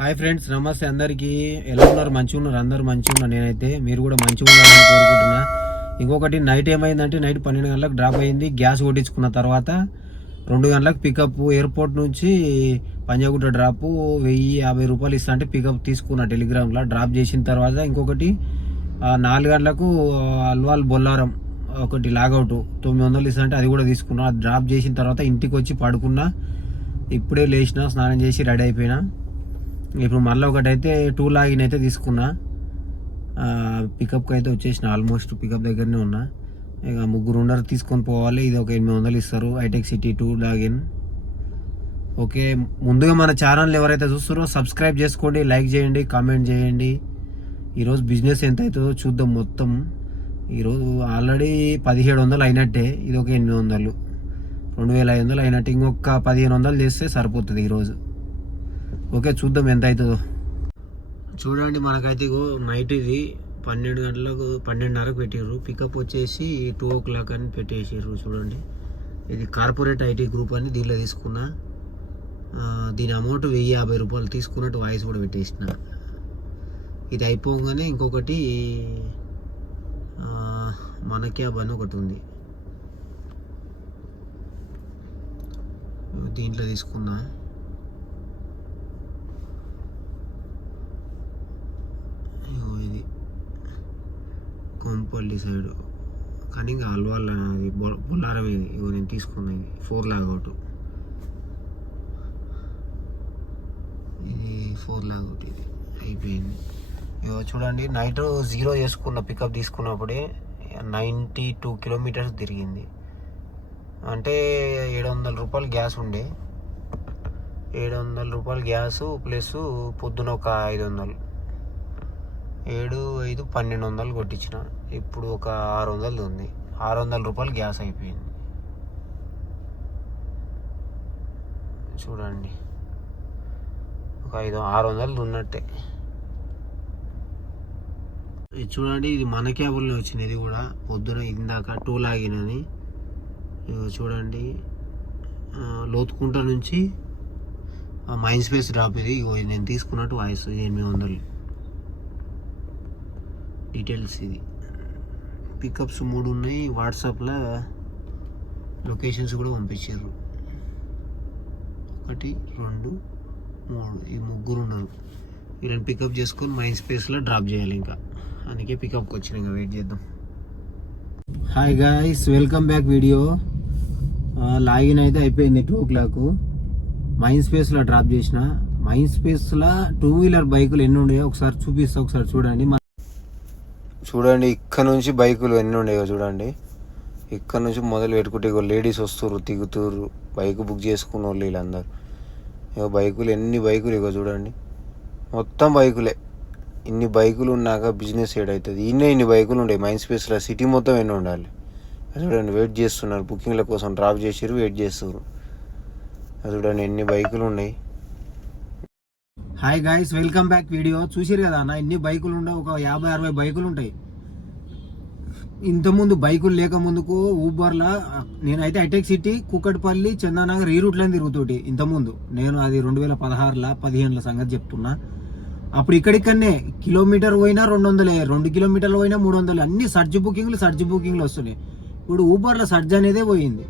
Hi friends, నమస్తే అందరికీ. ఎలా ఉన్నారు? మంచిగా ఉన్నారు? అందరూ మంచిగా ఉన్నారు. నేనైతే మీరు కూడా మంచిగా ఉన్నారని కోరుకుంటున్నా. ఇంకొకటి, నైట్ ఏమైందంటే నైట్ 12 గంటలకు డ్రాప్ అయింది. గ్యాస్ కొట్టించుకున్న తర్వాత 2 గంటలకు పికప్. ఎయిర్పోర్ట్ నుంచి పంజాగుట్ట డ్రాప్ 1050 రూపాయలు ఇస్తా అంటే పికప్ తీసుకున్నా టెలిగ్రామ్లో. డ్రాప్ చేసిన తర్వాత ఇంకొకటి 4 గంటలకు అల్వాల్ బొల్లారం ఒకటి లాగౌట్ 900 ఇస్తా అంటే అది కూడా తీసుకున్నా. అది డ్రాప్ చేసిన తర్వాత ఇంటికి వచ్చి పడుకున్నా. ఇప్పుడే లేచిన, స్నానం చేసి రెడీ అయిపోయినా. ఇప్పుడు మళ్ళీ ఒకటైతే 2 లాగిన్ అయితే తీసుకున్నా. పికప్కి అయితే వచ్చేసిన. ఆల్మోస్ట్ పికప్ దగ్గరనే ఉన్నా. ఇక 3 ఉండరు, తీసుకొని పోవాలి. ఇది ఒక 800 ఇస్తారు. Hitech city 2 login. ఓకే, ముందుగా మన ఛానల్ ఎవరైతే చూస్తారో సబ్స్క్రైబ్ చేసుకోండి, లైక్ చేయండి, కామెంట్ చేయండి. ఈరోజు బిజినెస్ ఎంత అవుతుందో చూద్దాం. మొత్తం ఈరోజు ఆల్రెడీ 1700 అయినట్టే. ఇది ఒక 800, 2500 అయినట్టు. ఇంకొక 1500 చేస్తే సరిపోతుంది ఈరోజు. ఓకే, చూద్దాం ఎంత అవుతుందో. చూడండి, మనకైతే ఇగో నైట్ ఇది 12 గంటలకు 12:30కు పెట్టిర్రు. పికప్ వచ్చేసి 2 o'clock అని పెట్టేసారు. చూడండి, ఇది కార్పొరేట్ ఐటీ గ్రూప్ అని దీనిలో తీసుకున్నా. దీని అమౌంట్ 1050 రూపాయలు తీసుకున్నట్టు వాయిస్ కూడా పెట్టేసిన. ఇది అయిపోగానే ఇంకొకటి మన క్యాబ్ అని ఒకటి ఉంది, దీంట్లో తీసుకున్నా. ఇది కొంపల్లి సైడ్ కానీ ఇంకా అల్వాళ్ళ బొల్లారం. ఇది ఇగో నేను తీసుకున్నాను. 4 లాగౌట్. ఇది 4 లాగౌట్. ఇది అయిపోయింది. ఇగో చూడండి, నైట్ 0 చేసుకున్న. పికప్ తీసుకున్నప్పుడే 92 కిలోమీటర్స్ తిరిగింది. అంటే 700 రూపాయలు గ్యాస్ ఉండే. 700 రూపాయలు గ్యాసు ప్లస్ పొద్దున ఒక 500, 7, 5, 1200 కొట్టించిన. ఇప్పుడు ఒక 600 ఉంది. 600 రూపాయలు గ్యాస్ అయిపోయింది. చూడండి, ఒక 600 ఉన్నట్టే. ఇది చూడండి, ఇది మన క్యాబుల్లో వచ్చింది. ఇది కూడా పొద్దున ఇందాక 2 లాగినని. చూడండి, లోతుకుంట నుంచి మైండ్ స్పేస్ డ్రాప్. ఇది నేను తీసుకున్నట్టు వాయిస్ 800 డీటెయిల్స్. ఇది పికప్స్ 3 ఉన్నాయి. వాట్సాప్లో లొకేషన్స్ కూడా పంపించారు. 1, 2, 3 ఈ 3 ఉన్నారు. వీళ్ళని పికప్ చేసుకొని మైండ్ స్పేస్లో డ్రాప్ చేయాలి. ఇంకా అందుకే పికప్కి వచ్చిన. ఇంకా వెయిట్ చేద్దాం. Hi guys, welcome back. Video login అయితే అయిపోయింది. 2 o'clock మైండ్ స్పేస్లో డ్రాప్ చేసిన. మైండ్ స్పేస్లో 2 వీలర్ బైకులు ఎన్ని ఉన్నాయో ఒకసారి చూపిస్తా. ఒకసారి చూడండి. చూడండి, ఇక్కడ నుంచి బైకులు ఎన్ని ఉన్నాయో చూడండి. ఇక్కడ నుంచి మొదలు పెట్టుకుంటే ఇగో లేడీస్ వస్తుర్రు, తిగుతుర్రు. బైక్ బుక్ చేసుకున్న వాళ్ళు వీళ్ళందరూ. ఇగో బైకులు, ఎన్ని బైకులు ఇగో చూడండి. మొత్తం బైకులే. ఇన్ని బైకులు ఉన్నాక బిజినెస్ ఏడవుతుంది. ఇన్ని బైకులు ఉండే మైండ్ స్పేస్లో. సిటీ మొత్తం ఎన్ని ఉండాలి చూడండి. వెయిట్ చేస్తున్నారు, బుకింగ్ల కోసం డ్రాప్ చేసారు, వెయిట్ చేస్తున్నారు. చూడండి ఎన్ని బైకులు ఉన్నాయి. Hi guys, welcome back. Video చూసారు కదా అన్న, ఎన్ని బైకులు ఉండవు. ఒక 50-60 బైకులు ఉంటాయి. ఇంతకుముందు బైకులు లేక ముందుకు ఊబర్లా నేనైతే హైటెక్ సిటీ, కూకట్పల్లి, చందానగర్ ఈ రూట్లని తిరుగుతోటి. ఇంతకుముందు నేను అది 2016, 15 సంగతి చెప్తున్నా. అప్పుడు ఇక్కడికన్నే కిలోమీటర్ పోయినా 200, 2 కిలోమీటర్లు పోయినా 300. అన్ని సర్జ్ బుకింగ్లు వస్తున్నాయి. ఇప్పుడు ఊబర్లో సర్జ్ అనేదే పోయింది.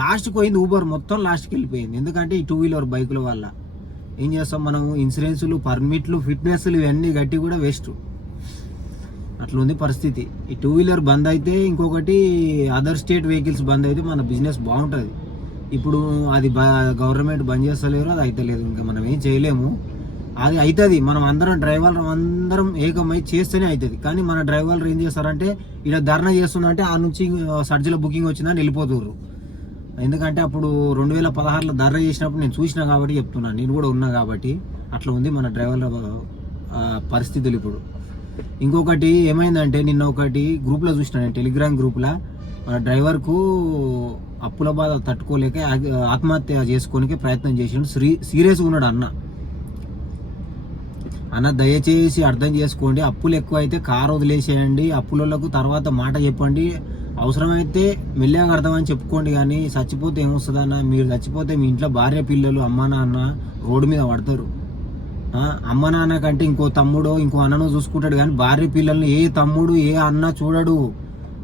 లాస్ట్కి పోయింది ఊబర్. మొత్తం లాస్ట్కి వెళ్ళిపోయింది. ఎందుకంటే ఈ 2 వీలర్ బైకుల వల్ల ఏం చేస్తాం మనం, ఇన్సూరెన్సులు, పర్మిట్లు, ఫిట్నెస్లు ఇవన్నీ గట్టి కూడా వేస్ట్. అట్లుంది పరిస్థితి. ఈ 2 వీలర్ బంద్ అయితే, ఇంకొకటి అదర్ స్టేట్ వెహికల్స్ బంద్ అయితే మన బిజినెస్ బాగుంటుంది. ఇప్పుడు అది గవర్నమెంట్ బంద్ చేస్తలేరు, అది అయితలేదు. ఇంకా మనం ఏం చేయలేము. అది అవుతుంది. మనం అందరం ఏకమై చేస్తేనే అవుతుంది. కానీ మన డ్రైవర్లు ఏం చేస్తారంటే, ఇలా ధర్నా చేస్తుందంటే ఆ నుంచి సర్జీలో బుకింగ్ వచ్చిందని వెళ్ళిపోతుర్రు. ఎందుకంటే అప్పుడు 2016లో ధర్నా చేసినప్పుడు నేను చూసినా కాబట్టి చెప్తున్నాను. నేను కూడా ఉన్నా కాబట్టి. అట్లా ఉంది మన డ్రైవర్ల పరిస్థితులు ఇప్పుడు. ఇంకొకటి ఏమైందంటే, నిన్న ఒకటి గ్రూప్లో చూసిన నేను, టెలిగ్రామ్ గ్రూప్లో. మన డ్రైవర్కు అప్పుల బాధ తట్టుకోలేక ఆత్మహత్య చేసుకోనికే ప్రయత్నం చేసిండు. సీరియస్గా ఉన్నాడు అన్న. దయచేసి అర్థం చేసుకోండి. అప్పులు ఎక్కువ అయితే కారు వదిలేసేయండి. అప్పులకు తర్వాత మాట చెప్పండి. అవసరమైతే మెల్లగా అర్థమని చెప్పుకోండి. కానీ చచ్చిపోతే ఏమొస్తుందన్న? మీరు చచ్చిపోతే మీ ఇంట్లో భార్య, పిల్లలు, అమ్మ, నాన్న రోడ్డు మీద పడతారు. అమ్మ నాన్న కంటే ఇంకో తమ్ముడో ఇంకో అన్ననో చూసుకుంటాడు, కానీ భార్య పిల్లల్ని ఏ తమ్ముడు ఏ అన్న చూడడు.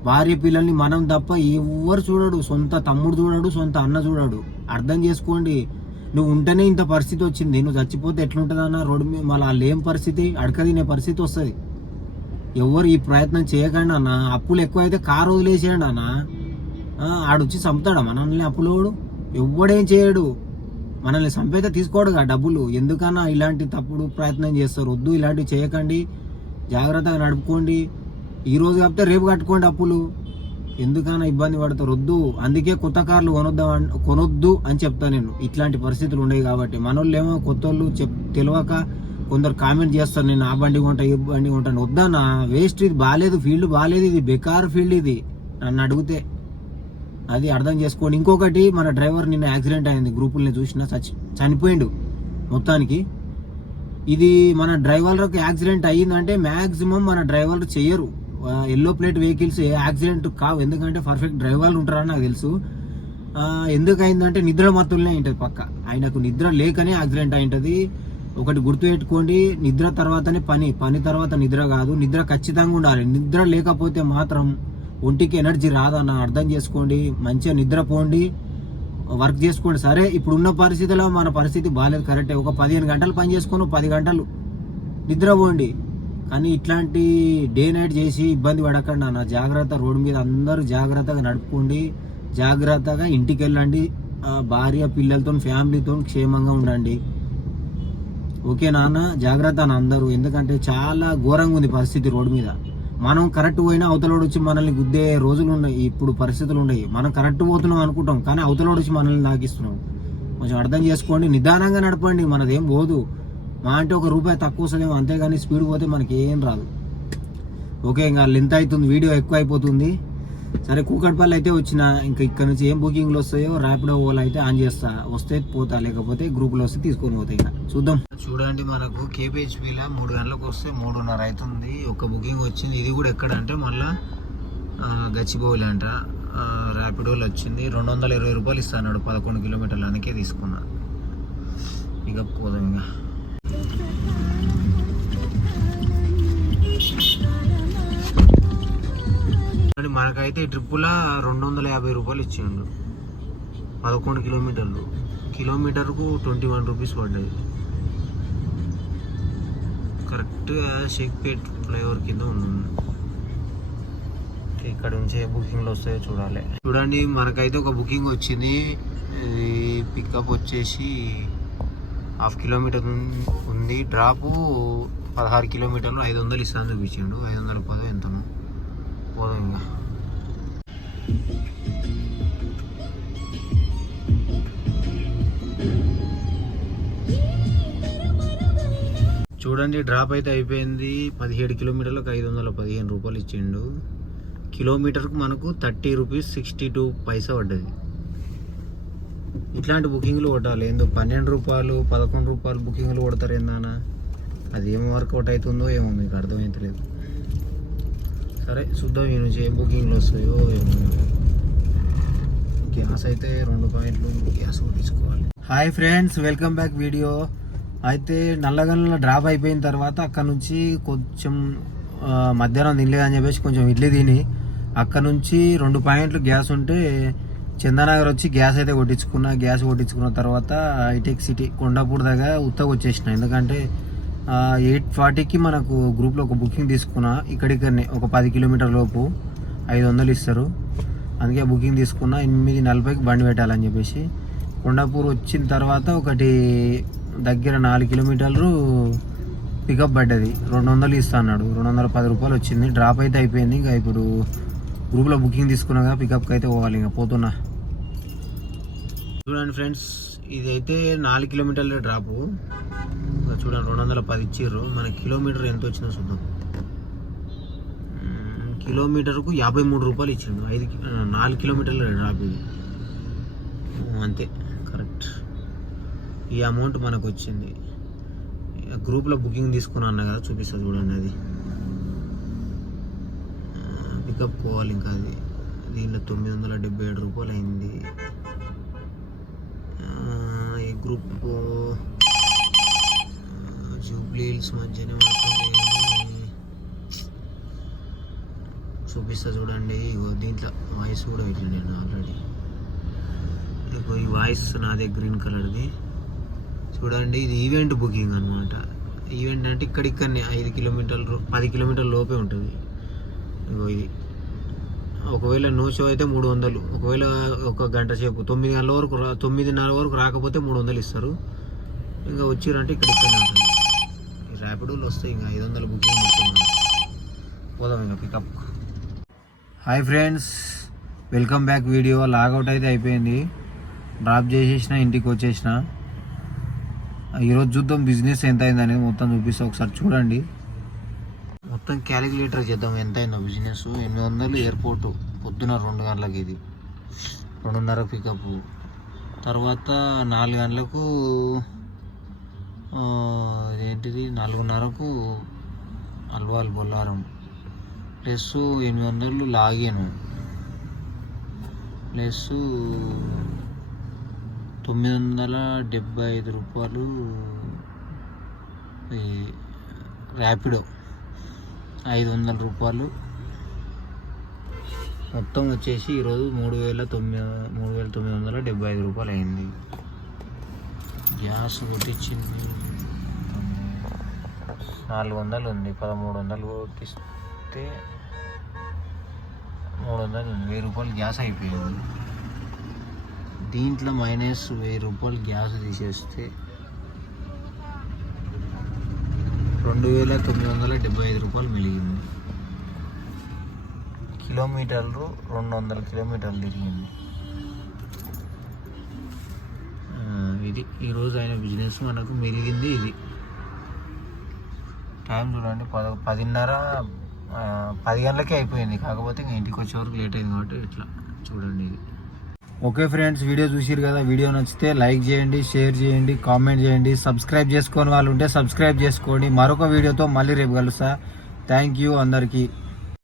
భార్య పిల్లల్ని మనం తప్ప ఎవరు చూడడు. సొంత తమ్ముడు చూడడు, సొంత అన్న చూడడు. అర్థం చేసుకోండి. నువ్వు ఉంటేనే ఇంత పరిస్థితి వచ్చింది. నువ్వు చచ్చిపోతే ఎట్లుంటుంది అన్న రోడ్డు మీద? మళ్ళీ వాళ్ళు ఏం పరిస్థితి? అడకదినే పరిస్థితి వస్తుంది. ఎవరు ఈ ప్రయత్నం చేయకండి అన్న. అప్పులు ఎక్కువైతే కారు వదిలేసేయండి అన్న. ఆడొచ్చి చంపుతాడా మనల్ని? అప్పులోడు ఎవడేం చేయడు. మనల్ని చంపైతే తీసుకోడుగా డబ్బులు. ఎందుకన్నా ఇలాంటి తప్పుడు ప్రయత్నం చేస్తారు? వద్దు, ఇలాంటివి చేయకండి. జాగ్రత్తగా నడుపుకోండి. ఈ రోజు కాకపోతే రేపు కట్టుకోండి అప్పులు. ఎందుకన్నా ఇబ్బంది పడతారు? వద్దు. అందుకే కొత్త కార్లు కొనొద్దు అని చెప్తా నేను. ఇట్లాంటి పరిస్థితులు ఉన్నాయి కాబట్టి. మనోళ్ళు ఏమో కొత్త వాళ్ళు తెలియక కొందరు కామెంట్ చేస్తారు, నేను ఆ బండి కొంటా ఈ బండి కొంటాను. వద్దన్నా, వేస్ట్. ఇది బాగాలేదు, ఫీల్డ్ బాగాలేదు, ఇది బెకార్ ఫీల్డ్ ఇది నన్ను అడిగితే. అది అర్థం చేసుకోండి. ఇంకొకటి, మన డ్రైవర్ నిన్న యాక్సిడెంట్ అయింది. గ్రూపుల్ని చూసినా చనిపోయిండు మొత్తానికి. ఇది మన డ్రైవర్లకు యాక్సిడెంట్ అయ్యిందంటే మ్యాక్సిమం మన డ్రైవర్లు చెయ్యరు. ఎల్లో ప్లేట్ వెహికల్స్ ఏ యాక్సిడెంట్ కావు. ఎందుకంటే పర్ఫెక్ట్ డ్రైవర్లు ఉంటారని నాకు తెలుసు. ఎందుకు అయిందంటే నిద్ర మత్తులనే అయింటుంది పక్క. ఆయనకు నిద్ర లేకనే యాక్సిడెంట్ అయింటుంది. ఒకటి గుర్తుపెట్టుకోండి, నిద్ర తర్వాతనే పని తర్వాత నిద్ర కాదు. నిద్ర ఖచ్చితంగా ఉండాలి. నిద్ర లేకపోతే మాత్రం ఒంటికి ఎనర్జీ రాదన్న. అర్థం చేసుకోండి. మంచిగా నిద్రపోండి, వర్క్ చేసుకోండి. సరే, ఇప్పుడున్న పరిస్థితిలో మన పరిస్థితి బాగాలేదు, కరెక్టే. ఒక 15 గంటలు పని చేసుకొని 10 గంటలు నిద్రపోండి. కానీ ఇట్లాంటి డే నైట్ చేసి ఇబ్బంది పడకండి అన్న. జాగ్రత్త. రోడ్డు మీద అందరూ జాగ్రత్తగా నడుపుకోండి. జాగ్రత్తగా ఇంటికి వెళ్ళండి. భార్య పిల్లలతో ఫ్యామిలీతో క్షేమంగా ఉండండి. ఓకే నాన్న? జాగ్రత్త అన్న అందరూ. ఎందుకంటే చాలా ఘోరంగా ఉంది పరిస్థితి రోడ్డు మీద. మనం కరెక్ట్ పోయినా అవతలోడు వచ్చి మనల్ని గుద్దే రోజులు ఉన్నాయి. ఇప్పుడు పరిస్థితులు ఉన్నాయి. మనం కరెక్ట్ పోతున్నాం అనుకుంటాం, కానీ అవతలోడు వచ్చి మనల్ని నాకిస్తున్నాం. కొంచెం అర్థం చేసుకోండి. నిదానంగా నడపండి. మనదేం పోదు. మా అంటే ₹1 తక్కువ వస్తుందేమో, అంతేగాని స్పీడ్ పోతే మనకి ఏం రాదు. ఓకే, ఇంకా లెంత్ అవుతుంది, వీడియో ఎక్కువ అయిపోతుంది. సరే, కూకట్పల్లి అయితే వచ్చిన. ఇంకా ఇక్కడ నుంచి ఏం బుకింగ్లు వస్తాయో ర్యాపిడో ఓలా అయితే ఆన్ చేస్తా. వస్తే పోతా, లేకపోతే గ్రూప్లో వస్తే తీసుకొని పోతాయి. ఇక చూద్దాం. చూడండి, మనకు కేపీహెచ్పీలో 3 గంటలకు వస్తే 3:30 అవుతుంది. ఒక బుకింగ్ వచ్చింది. ఇది కూడా ఎక్కడ అంటే మళ్ళీ గచ్చిబౌలి అంట. ర్యాపిడోలో వచ్చింది. ₹220 ఇస్తాడు. 11 కిలోమీటర్లు అందుకే తీసుకున్నా. ఇక పోదాం. ఇక మనకైతే ఈ ట్రిప్పులా ₹250 ఇచ్చిండు. 11 కిలోమీటర్లు. కిలోమీటర్కు ₹21 పడ్డాయి. కరెక్ట్గా షేక్పేట్ ఫ్లైఓవర్ కింద ఉన్నాము. ఇక్కడ నుంచి ఏ బుకింగ్లు వస్తాయో చూడాలి. చూడండి, మనకైతే ఒక బుకింగ్ వచ్చింది. ఇది పికప్ వచ్చేసి 1/2 కిలోమీటర్ ఉంది. డ్రాపు 16 కిలోమీటర్లు. 500 ఇస్తాను చూపించిండు. 510 ఎంతనో. పోదాం. ఇంకా చూడండి, డ్రాప్ అయితే అయిపోయింది. 17 కిలోమీటర్లకు ₹515 ఇచ్చిండు. కిలోమీటర్కు మనకు ₹30.62 పడ్డది. ఇట్లాంటి బుకింగ్లు కొట్టాలి. ఏందో ₹12 ₹11 బుకింగ్లు కొడతారు ఏందన్నా? అది ఏం వర్కౌట్ అవుతుందో ఏమో, మీకు అర్థమవుతలేదు. సరే, చూద్దాం ఈ నుంచి ఏ బుకింగ్లు వస్తాయో ఏమో. గ్యాస్ అయితే 2 పాయింట్లు గ్యాస్ కొట్టించుకోవాలి. Hi friends, welcome back video. అయితే నల్లగొండలో డ్రాప్ అయిపోయిన తర్వాత అక్కడ నుంచి కొంచెం మధ్యాహ్నం తినలేదని చెప్పేసి కొంచెం ఇడ్లీ తిని అక్కడ నుంచి 2 పాయింట్లు గ్యాస్ ఉంటే చందానగర్ వచ్చి గ్యాస్ అయితే కొట్టించుకున్నా. గ్యాస్ కొట్టించుకున్న తర్వాత హైటెక్ సిటీ కొండాపూర్ దగ్గర ఉత్తగా వచ్చేసిన. ఎందుకంటే 8:40కి మనకు గ్రూప్లో ఒక బుకింగ్ తీసుకున్నా. ఇక్కడికనే ఒక 10 కిలోమీటర్ లోపు 500 ఇస్తారు. అందుకే బుకింగ్ తీసుకున్నా. 8:40కి బండి పెట్టాలని చెప్పేసి కొండాపూర్ వచ్చిన తర్వాత ఒకటి దగ్గర 4 కిలోమీటర్లు పికప్ పడ్డది. 200 ఇస్తా అన్నాడు. ₹210 వచ్చింది. డ్రాప్ అయితే అయిపోయింది. ఇంకా ఇప్పుడు గ్రూప్లో బుకింగ్ తీసుకున్నా కదా, పికప్కి అయితే పోవాలి. ఇంకా పోతున్నా. చూడండి ఫ్రెండ్స్, ఇదైతే 4 కిలోమీటర్ల డ్రాపు. చూడండి, 210 ఇచ్చిర్రు. మన కిలోమీటర్ ఎంత వచ్చిందో చూద్దాం. కిలోమీటర్కు ₹53 ఇచ్చిండు. 4 కిలోమీటర్ల డ్రాప్ ఇది. అంతే, కరెక్ట్. ఈ అమౌంట్ మనకు వచ్చింది. గ్రూప్లో బుకింగ్ తీసుకున్నా అన్న కదా, చూపిస్తా చూడండి. అది పికప్ పోవాలి. ఇంకా అది దీనిలో ₹977 అయింది. ఈ గ్రూప్ జూబ్లీ హిల్స్ మంచిగానే ఉంటుంది. చూపిస్తా చూడండి. దీంట్లో వాయిస్ కూడా పెట్టాను నేను ఆల్రెడీ. ఈ వాయిస్ నాదే గ్రీన్ కలర్ది చూడండి. ఇది ఈవెంట్ బుకింగ్ అనమాట. ఈవెంట్ అంటే ఇక్కడిక్కడనే 5 కిలోమీటర్లు 10 కిలోమీటర్ల లోపే ఉంటుంది. ఇది ఒకవేళ నో షో అయితే 300. ఒకవేళ ఒక గంట సేపు 9 గంటల వరకు 9:30 వరకు రాకపోతే 300 ఇస్తారు. ఇంకా వచ్చిరంటే ఇక్కడిక్కడనే ఉంటుంది. ర్యాపిడోలు వస్తాయి. ఇంకా 500 బుకింగ్ ఉంటుంది. పోదాం ఇంకా pickup. Hi friends, welcome back. Video logout అయితే అయిపోయింది. డ్రాప్ చేసేసిన, ఇంటికి వచ్చేసిన. ఈరోజు చూద్దాం బిజినెస్ ఎంత అయింది అనేది మొత్తం చూపిస్తా. ఒకసారి చూడండి. మొత్తం క్యాలిక్యులేటర్ చేద్దాం ఎంత అయిందో బిజినెస్. 800 ఎయిర్పోర్ట్ పొద్దున 2 గంటలకి, ఇది 2:30 పికప్. తర్వాత 4 గంటలకు ఏంటిది 4:30కు అల్వాల్ బొల్లారం ప్లస్ 800 లాగాను ప్లస్ 975 రూపాయలు ఈ ర్యాపిడో 500 రూపాయలు. మొత్తం వచ్చేసి ఈరోజు 3,975 రూపాయలు అయింది. గ్యాస్ కొట్టించింది 400 ఉంది. 1300 కొట్టిస్తే 300 ఉంది. 1000 రూపాయలు గ్యాస్ అయిపోయింది. దీంట్లో మైనస్ 1000 రూపాయలు గ్యాస్ తీసేస్తే 2,975 రూపాయలు మిగిలింది. కిలోమీటర్లు 200 కిలోమీటర్లు తిరిగింది. ఇది ఈరోజు అయిన బిజినెస్ మనకు మిగిలింది. ఇది టైం చూడండి 10 గంటలకే అయిపోయింది. కాకపోతే ఇంకా ఇంటికి వచ్చే వరకు లేట్ అయింది కాబట్టి ఇట్లా చూడండి. ఇది ఓకే ఫ్రెండ్స్, వీడియో చూసిరు కదా. వీడియో నచ్చితే లైక్ చేయండి, షేర్ చేయండి, కామెంట్ చేయండి. సబ్స్క్రైబ్ చేసుకొని వాళ్ళు ఉంటే సబ్స్క్రైబ్ చేసుకోండి. మరొక వీడియోతో మళ్ళీ రేపు కలుస్తా. థ్యాంక్ యూ అందరికీ.